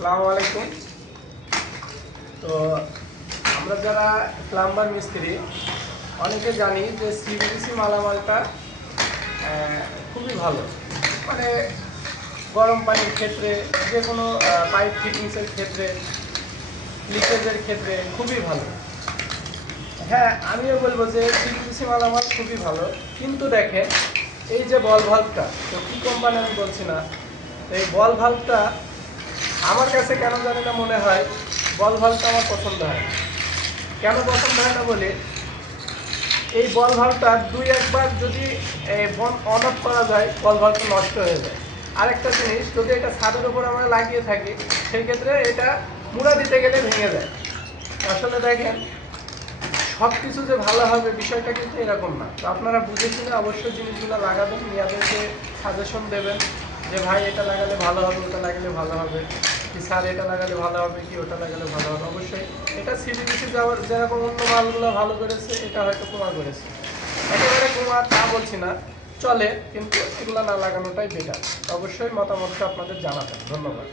আসসালামু আলাইকুম। তো আমরা যারা প্লাম্বার মিস্ত্রি অনেকে জানি যে সিভিসি মালামালটা খুবই ভালো, মানে গরম পানির ক্ষেত্রে, যে কোনো পাইপ ফিটিংসের ক্ষেত্রে, লিকেজের ক্ষেত্রে খুবই ভালো। হ্যাঁ, আমিও বলবো যে সিভিসি মালামাল খুবই ভালো, কিন্তু দেখেন এই যে বল ভাল্বটা, তো কী কোম্পানি আমি বলছি না, এই বল ভাল্বটা আমার কাছে কেন জানি না মনে হয় বল ভাল্বটা আমার পছন্দ হয়। কেন পছন্দ হয় না বলে, এই বল ভাল্বটা দুই একবার যদি অন অফ করা যায় বল ভাল্বটা নষ্ট হয়ে যায়। আরেকটা জিনিস, যদি এটা ছাদের উপর আমরা লাগিয়ে থাকি সেই ক্ষেত্রে এটা মুড়া দিতে গেলে ভেঙে যায়। আসলে দেখেন সব কিছু যে ভালো হবে বিষয়টা কিন্তু এরকম না। তো আপনারা বুঝে শুনে অবশ্যই জিনিসগুলো লাগাবেন, মেয়াদেরকে সাজেশন দেবেন যে ভাই এটা লাগালে ভালো হবে, ওটা লাগালে ভালো হবে, কি স্যার এটা লাগালে ভালো হবে, কি ওটা লাগালে ভালো হবে। অবশ্যই এটা সিবিবিসি যাওয়ার যেরকম অন্য মালগুলো ভালো করেছে, এটা হয়তো কুমার করেছে। একেবারে কুমার তা বলছি না, চলে, কিন্তু এগুলো না লাগানোটাই বেটার। অবশ্যই মতামতটা আপনাদের জানাবেন। ধন্যবাদ।